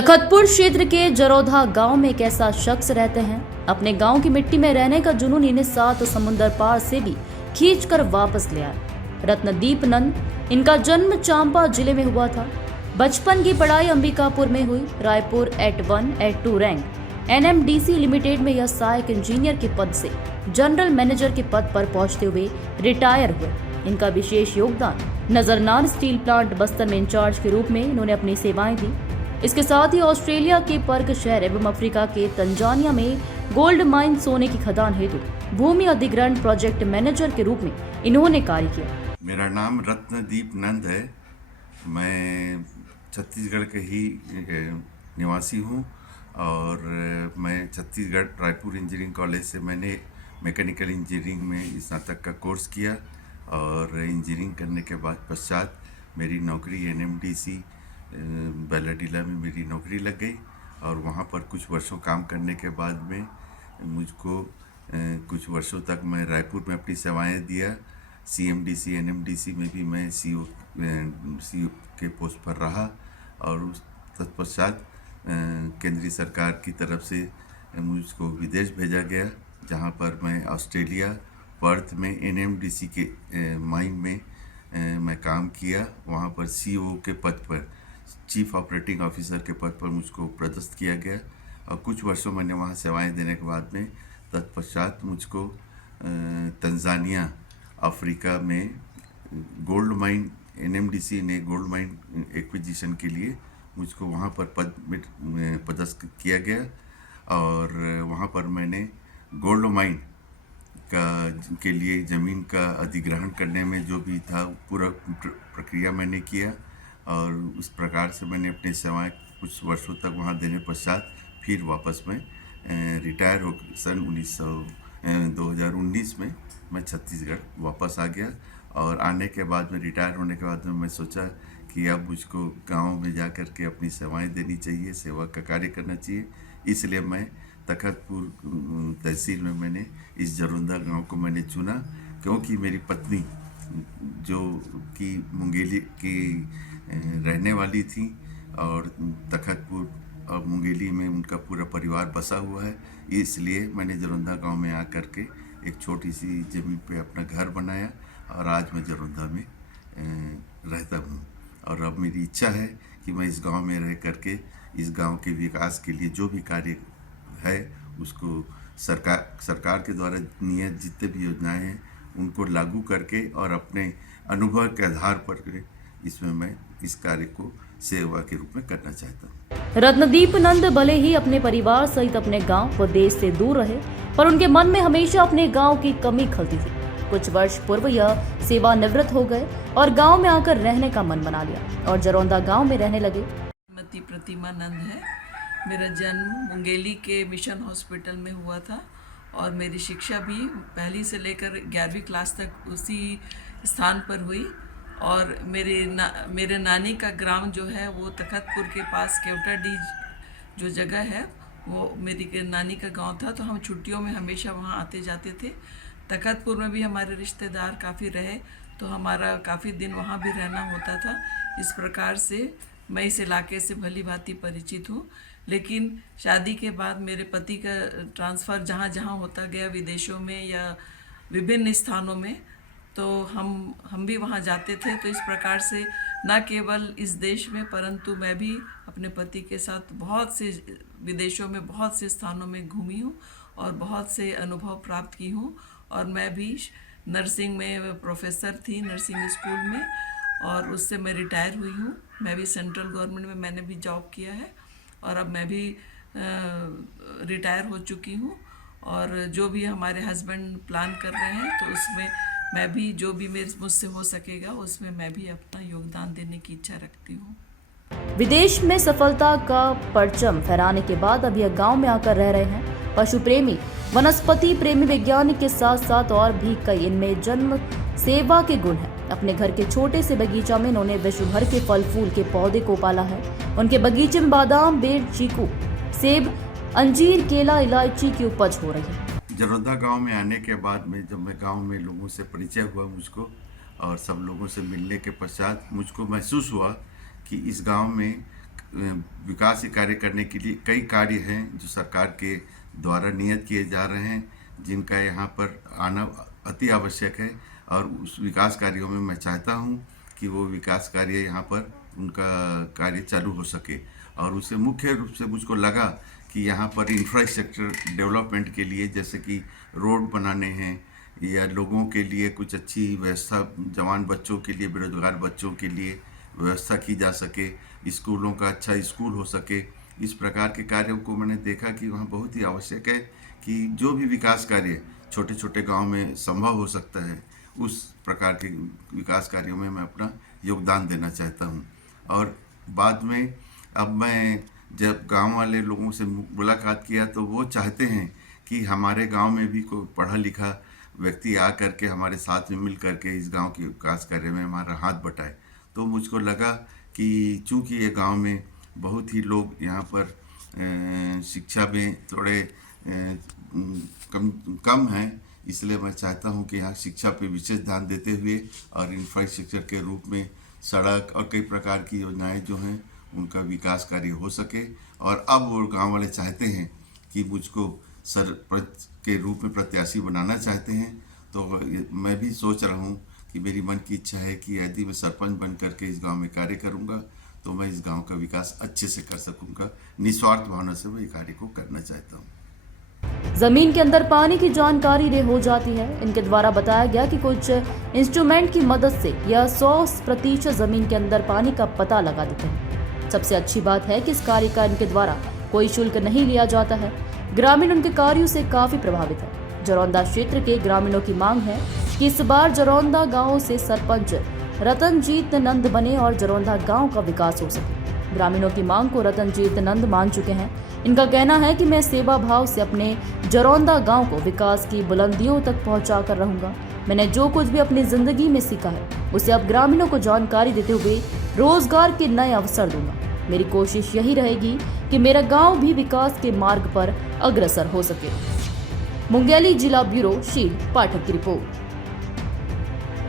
तखतपुर क्षेत्र के जरोधा गांव में एक ऐसा शख्स रहते हैं, अपने गांव की मिट्टी में रहने का जुनून इन्हें 7 समुंदर पार से भी खींचकर वापस ले आया। रत्नदीप नंद, इनका जन्म चांपा जिले में हुआ था। बचपन की पढ़ाई अंबिकापुर में हुई। Raipur at 1 at 2 rank NMDC limited में यह सहायक इंजीनियर के पद से जनरल मैनेजर के पद पर पहुंचते हुए रिटायर हुए। इनका विशेष योगदान नजरनार स्टील प्लांट बस्तर में इंचार्ज के रूप में इन्होंने अपनी सेवाएं दी। इसके साथ ही ऑस्ट्रेलिया के पर्क शहर एवं अफ्रीका के तंजानिया में गोल्ड माइन सोने की खदान हेतु भूमि अधिग्रहण प्रोजेक्ट मैनेजर के रूप में इन्होंने कार्य किया। मेरा नाम रत्नदीप नंद है। मैं छत्तीसगढ़ के ही निवासी हूँ और मैं छत्तीसगढ़ रायपुर इंजीनियरिंग कॉलेज से मैंने मैकेनिकल इंजीनियरिंग में स्नातक का कोर्स किया और इंजीनियरिंग करने के बाद पश्चात मेरी नौकरी एनएमडीसी बेलाडीला में मेरी नौकरी लग गई और वहाँ पर कुछ वर्षों काम करने के बाद में मुझको कुछ वर्षों तक मैं रायपुर में अपनी सेवाएं दिया। सीएमडीसी एनएमडीसी में भी मैं सीओ के पोस्ट पर रहा और उस तत्पश्चात केंद्रीय सरकार की तरफ से मुझको विदेश भेजा गया, जहाँ पर मैं ऑस्ट्रेलिया पर्थ में एनएमडीसी के माइन में मैं काम किया। वहाँ पर सीओ के पद पर, चीफ ऑपरेटिंग ऑफिसर के पद पर मुझको पदस्थ किया गया और कुछ वर्षों मैंने वहाँ सेवाएं देने के बाद में तत्पश्चात मुझको तंजानिया अफ्रीका में गोल्ड माइन एनएमडीसी ने गोल्ड माइन एक्विजिशन के लिए मुझको वहाँ पर पदस्थ किया गया और वहाँ पर मैंने गोल्ड माइन के लिए ज़मीन का अधिग्रहण करने में जो भी था पूरा प्रक्रिया मैंने किया और उस प्रकार से मैंने अपनी सेवाएं कुछ वर्षों तक वहाँ देने पश्चात फिर वापस में रिटायर हो सन 2019 में मैं छत्तीसगढ़ वापस आ गया और आने के बाद में रिटायर होने के बाद में मैं सोचा कि अब मुझको गांव में जा कर के अपनी सेवाएं देनी चाहिए, सेवा का कार्य करना चाहिए। इसलिए मैं तखतपुर तहसील में मैंने इस जरोधा गांव को मैंने चुना, क्योंकि मेरी पत्नी जो कि मुंगेली की रहने वाली थी और तखतपुर और मुंगेली में उनका पूरा परिवार बसा हुआ है, इसलिए मैंने जरोधा गांव में आकर के एक छोटी सी ज़मीन पे अपना घर बनाया और आज मैं जरोधा में रहता हूँ। और अब मेरी इच्छा है कि मैं इस गांव में रह करके इस गांव के विकास के लिए जो भी कार्य है उसको सरकार के द्वारा नियत जितने भी योजनाएं हैं उनको लागू करके और अपने अनुभव के आधार पर इसमें मैं इस कार्य को सेवा के रूप में करना चाहता हूँ। रत्नदीप नंद भले ही अपने परिवार सहित अपने गांव व देश से दूर रहे, पर उनके मन में हमेशा अपने गांव की कमी खलती थी। कुछ वर्ष पूर्व यह सेवानिवृत्त हो गए और गांव में आकर रहने का मन बना लिया और जरोधा गांव में रहने लगे। मती प्रतिमा नंद है। मेरा जन्म मुंगेली के मिशन हॉस्पिटल में हुआ था और मेरी शिक्षा भी पहली से लेकर 11वीं क्लास तक उसी स्थान पर हुई और मेरे नानी का ग्राम जो है वो तखतपुर के पास केवटाडी जो जगह है वो मेरी नानी का गांव था, तो हम छुट्टियों में हमेशा वहाँ आते जाते थे। तखतपुर में भी हमारे रिश्तेदार काफ़ी रहे तो हमारा काफ़ी दिन वहाँ भी रहना होता था। इस प्रकार से मैं इस इलाके से भली भांति परिचित हूँ। लेकिन शादी के बाद मेरे पति का ट्रांसफ़र जहाँ जहाँ होता गया, विदेशों में या विभिन्न स्थानों में, तो हम भी वहाँ जाते थे। तो इस प्रकार से न केवल इस देश में परंतु मैं भी अपने पति के साथ बहुत से विदेशों में बहुत से स्थानों में घूमी हूँ और बहुत से अनुभव प्राप्त की हूँ। और मैं भी नर्सिंग में प्रोफेसर थी नर्सिंग स्कूल में और उससे मैं रिटायर हुई हूँ। मैं भी सेंट्रल गवर्नमेंट में मैंने भी जॉब किया है और अब मैं भी रिटायर हो चुकी हूँ। और जो भी हमारे हस्बैंड प्लान कर रहे हैं तो उसमें मैं भी जो भी मुझसे हो सकेगा उसमें मैं भी अपना योगदान देने की इच्छा रखती हूँ। विदेश में सफलता का परचम फहराने के बाद अब यह गांव में आकर रह रहे हैं। पशु प्रेमी, वनस्पति प्रेमी, वैज्ञानिक के साथ साथ और भी कई इनमें जन्म सेवा के गुण हैं। अपने घर के छोटे से बगीचा में इन्होंने विश्व भर के फल फूल के पौधे को पाला है। उनके बगीचे में बादाम, बेर, चीकू, सेब, अंजीर, केला, इलायची की उपज हो रही है। जरोधा गांव में आने के बाद में जब मैं गांव में लोगों से परिचय हुआ मुझको और सब लोगों से मिलने के पश्चात मुझको महसूस हुआ कि इस गांव में विकास के कार्य करने के लिए कई कार्य हैं जो सरकार के द्वारा नियत किए जा रहे हैं, जिनका यहाँ पर आना अति आवश्यक है। और उस विकास कार्यों में मैं चाहता हूँ कि वो विकास कार्य यहाँ पर उनका कार्य चालू हो सके। और उसे मुख्य रूप से मुझको लगा कि यहाँ पर इंफ्रास्ट्रक्चर डेवलपमेंट के लिए, जैसे कि रोड बनाने हैं या लोगों के लिए कुछ अच्छी व्यवस्था, जवान बच्चों के लिए, बेरोजगार बच्चों के लिए व्यवस्था की जा सके, स्कूलों का अच्छा स्कूल हो सके, इस प्रकार के कार्यों को मैंने देखा कि वहाँ बहुत ही आवश्यक है कि जो भी विकास कार्य छोटे छोटे गांव में संभव हो सकता है, उस प्रकार के विकास कार्यों में मैं अपना योगदान देना चाहता हूँ। और बाद में अब मैं जब गांव वाले लोगों से मुलाकात किया तो वो चाहते हैं कि हमारे गांव में भी कोई पढ़ा लिखा व्यक्ति आ करके हमारे साथ में मिल करके इस गांव के विकास कार्य में हमारा हाथ बटाए। तो मुझको लगा कि चूँकि ये गांव में बहुत ही लोग यहाँ पर शिक्षा में थोड़े कम हैं, इसलिए मैं चाहता हूँ कि यहाँ शिक्षा पे विशेष ध्यान देते हुए और इंफ्रास्ट्रक्चर के रूप में सड़क और कई प्रकार की योजनाएं जो हैं उनका विकास कार्य हो सके। और अब वो गांव वाले चाहते हैं कि मुझको सरपंच के रूप में प्रत्याशी बनाना चाहते हैं। तो मैं भी सोच रहा हूँ कि मेरी मन की इच्छा है कि यदि मैं सरपंच बन करके इस गांव में कार्य करूँगा तो मैं इस गांव का विकास अच्छे से कर सकूँगा। निस्वार्थ भावना से मैं ये कार्य को करना चाहता हूँ। जमीन के अंदर पानी की जानकारी रे हो जाती है। इनके द्वारा बताया गया कि कुछ इंस्ट्रूमेंट की मदद से यह 100% जमीन के अंदर पानी का पता लगा देते हैं। सबसे अच्छी बात है कि इस कार्य का इनके द्वारा कोई शुल्क नहीं लिया जाता है। ग्रामीण उनके कार्यों से काफी प्रभावित है। जरौंदा क्षेत्र के ग्रामीणों की मांग है कि इस बार जरौंदा गांव से सरपंच रतनजीत नंद बने और जरौंदा गांव का विकास हो सके। ग्रामीणों की मांग को रतनजीत नंद मान चुके हैं। इनका कहना है कि मैं सेवा भाव से अपने जरौंदा गांव को विकास की बुलंदियों तक पहुंचा कर रहूंगा। मैंने जो कुछ भी अपनी जिंदगी में सीखा है उसे अब ग्रामीणों को जानकारी देते हुए रोजगार के नए अवसर दूंगा। मेरी कोशिश यही रहेगी कि मेरा गांव भी विकास के मार्ग पर अग्रसर हो सके। मुंगेली जिला ब्यूरो शील पाठक की रिपोर्ट।